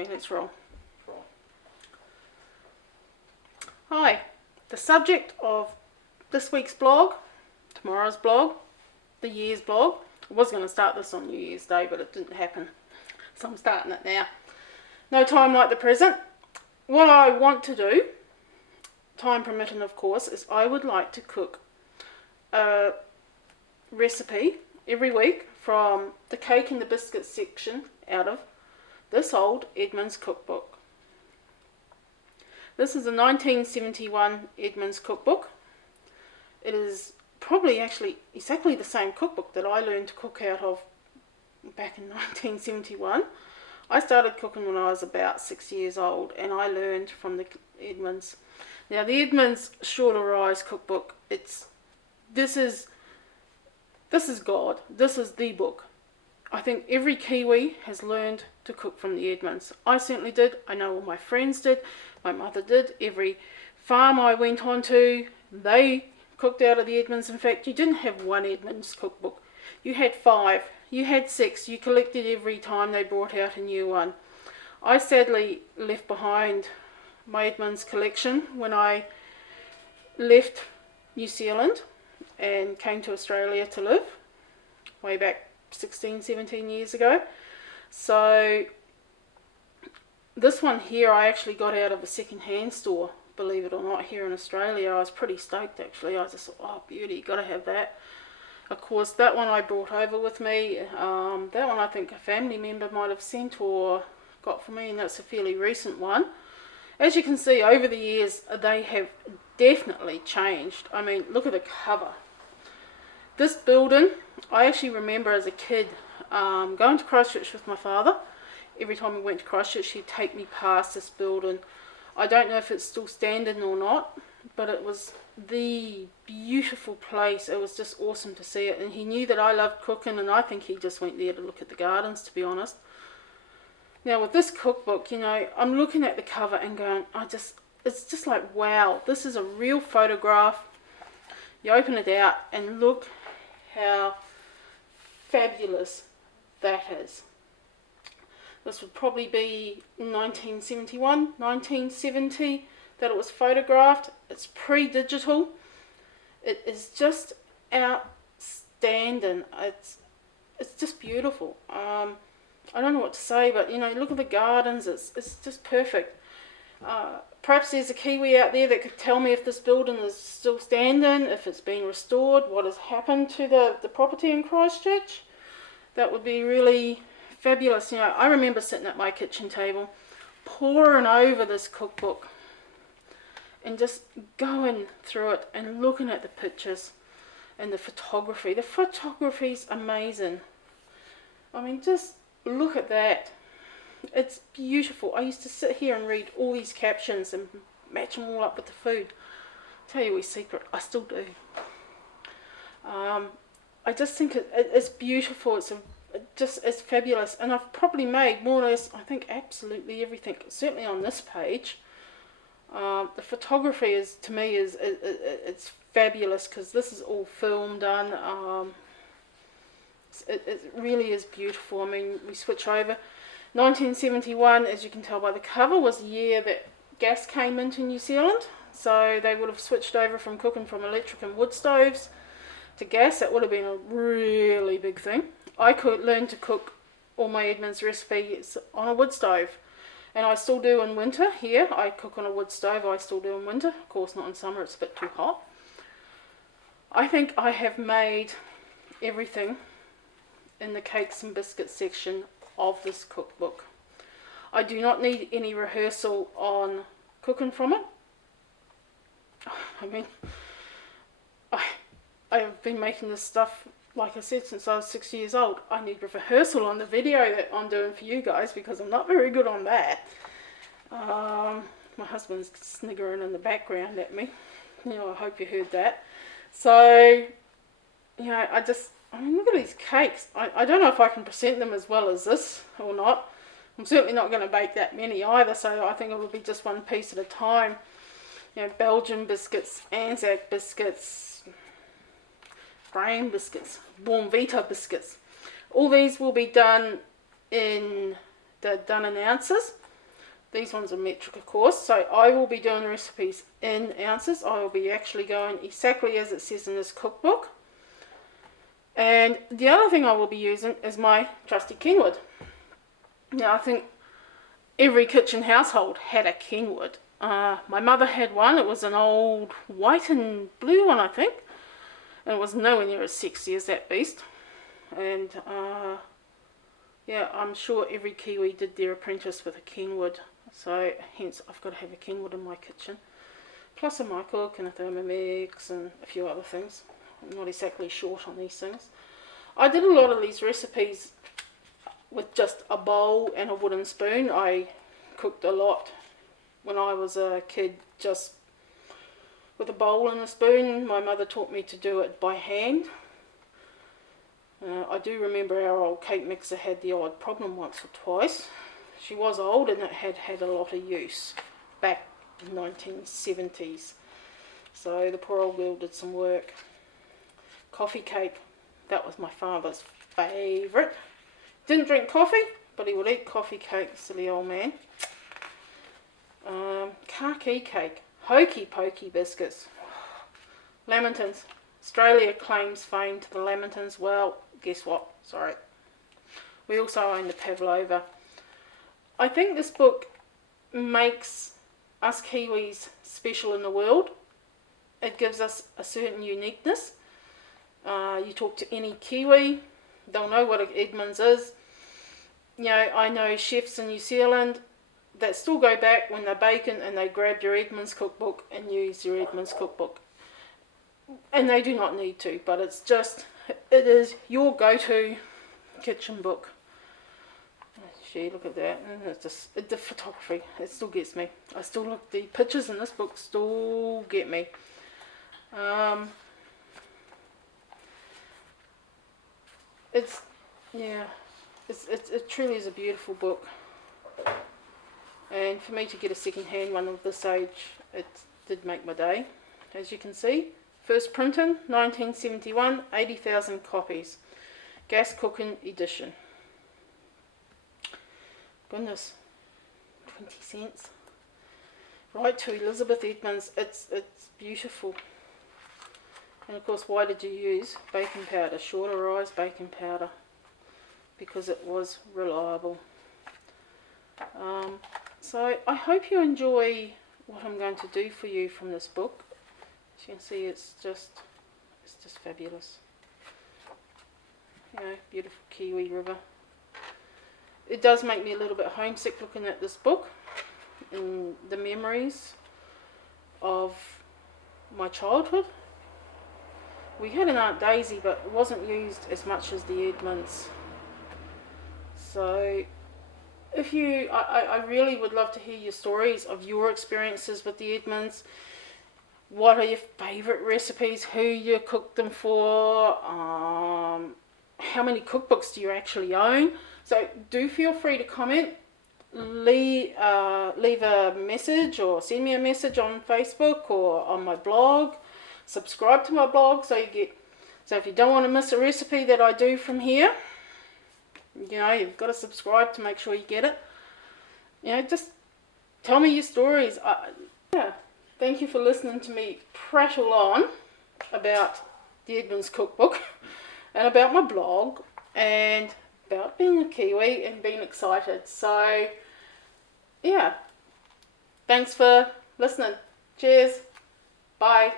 Okay, let's roll. Hi, the subject of this week's blog, tomorrow's blog, the year's blog. I was going to start this on New Year's Day, but it didn't happen. So I'm starting it now. No time like the present. What I want to do, time permitting of course, is I would like to cook a recipe every week from the cake and the biscuits section out of this old Edmonds cookbook. This is a 1971 Edmonds cookbook. It is probably actually exactly the same cookbook that I learned to cook out of back in 1971. I started cooking when I was about 6 years old, and I learned from the Edmonds. Now the Edmonds Shorter Rise cookbook, this is God. This is the book. I think every Kiwi has learned to cook from the Edmonds. I certainly did. I know all my friends did. My mother did. Every farm I went on to, they cooked out of the Edmonds. In fact, you didn't have one Edmonds cookbook. You had 5. You had 6. You collected every time they brought out a new one. I sadly left behind my Edmonds collection when I left New Zealand and came to Australia to live way back 16, 17 years ago. So this one here I actually got out of a second-hand store, believe it or not, here in Australia. I was pretty stoked actually. I just thought, oh beauty, gotta have that. Of course, that one I brought over with me. That one I think a family member might have sent or got for me, and that's a fairly recent one. As you can see, over the years, they have definitely changed. I mean, look at the cover. This building, I actually remember as a kid going to Christchurch with my father. Every time we went to Christchurch, he'd take me past this building. I don't know if it's still standing or not, but it was the beautiful place. It was just awesome to see it, and he knew that I loved cooking, and I think he just went there to look at the gardens, to be honest. Now with this cookbook, you know, I'm looking at the cover and going, it's just like, wow, this is a real photograph. You open it out and look how fabulous that is. This would probably be 1971, 1970 that it was photographed. It's pre-digital. It is just outstanding. It's just beautiful. I don't know what to say, but you know, look at the gardens. It's just perfect. Perhaps there's a Kiwi out there that could tell me if this building is still standing, if it's been restored, what has happened to the property in Christchurch. That would be really fabulous. You know, I remember sitting at my kitchen table, poring over this cookbook and just going through it and looking at the pictures and the photography. The photography's amazing. I mean, just look at that. It's beautiful. I used to sit here and read all these captions and match them all up with the food. Tell you a secret, I still do. I just think it's beautiful. It's fabulous, and I've probably made more or less, I think, absolutely everything. Certainly on this page, the photography is, to me, it's fabulous because this is all film done. It really is beautiful. I mean, we switch over. 1971, as you can tell by the cover, was the year that gas came into New Zealand. So they would have switched over from cooking from electric and wood stoves to gas. That would have been a really big thing. I could learn to cook all my Edmonds recipes on a wood stove. And I still do in winter here. I cook on a wood stove. I still do in winter. Of course not in summer, it's a bit too hot. I think I have made everything in the cakes and biscuits section of this cookbook. I do not need any rehearsal on cooking from it. I mean, I have been making this stuff, like I said, since I was 6 years old. I need rehearsal on the video that I'm doing for you guys because I'm not very good on that. My husband's sniggering in the background at me. You know, I hope you heard that. So, you know, I mean, look at these cakes. I don't know if I can present them as well as this or not. I'm certainly not going to bake that many either, so I think it will be just one piece at a time. You know, Belgian biscuits, Anzac biscuits, Graham biscuits, Bournvita biscuits. All these will be done in ounces. These ones are metric, of course, so I will be doing recipes in ounces. I will be actually going exactly as it says in this cookbook. And the other thing I will be using is my trusty Kenwood. Now, I think every kitchen household had a Kenwood. My mother had one. It was an old white and blue one, I think. And it was nowhere near as sexy as that beast. And yeah, I'm sure every Kiwi did their apprentice with a Kenwood. So hence I've got to have a Kenwood in my kitchen. Plus a MyCook and a Thermomix and a few other things. I'm not exactly short on these things. I did a lot of these recipes with just a bowl and a wooden spoon. I cooked a lot when I was a kid just with a bowl and a spoon. My mother taught me to do it by hand. I do remember our old cake mixer had the odd problem once or twice. She was old and it had had a lot of use back in the 1970s. So the poor old girl did some work. Coffee cake, that was my father's favourite. Didn't drink coffee, but he would eat coffee cake, silly old man. Kaki cake, hokey pokey biscuits. Lamingtons. Australia claims fame to the Lamingtons. Well, guess what? Sorry. We also own the Pavlova. I think this book makes us Kiwis special in the world. It gives us a certain uniqueness. You talk to any Kiwi, they'll know what an Edmonds is. You know, I know chefs in New Zealand that still go back when they're baking and they grab their Edmonds cookbook and use their Edmonds cookbook. And they do not need to, but it's just, it is your go-to kitchen book. Gee, look at that. And it's just, the photography, it still gets me. I still look, the pictures in this book still get me. It's, yeah, it truly is a beautiful book. And for me to get a second-hand one of this age, it did make my day, as you can see. First printing, 1971, 80,000 copies. Gas cooking edition. Goodness, 20 cents. Right to Elizabeth Edmonds. It's beautiful. And of course, why did you use baking powder? Shorter rise baking powder. Because it was reliable. So I hope you enjoy what I'm going to do for you from this book. As you can see, it's just fabulous. You know, beautiful Kiwi River. It does make me a little bit homesick looking at this book and the memories of my childhood. We had an Aunt Daisy, but it wasn't used as much as the Edmonds. So if you, I really would love to hear your stories of your experiences with the Edmonds. What are your favourite recipes? Who you cooked them for? How many cookbooks do you actually own? So do feel free to comment, leave a message or send me a message on Facebook or on my blog. Subscribe to my blog so if you don't want to miss a recipe that I do from here, you know, you've got to subscribe to make sure you get it. You know, just tell me your stories. Yeah, thank you for listening to me prattle on about the Edmonds cookbook and about my blog and about being a Kiwi and being excited. So, yeah, thanks for listening. Cheers. Bye.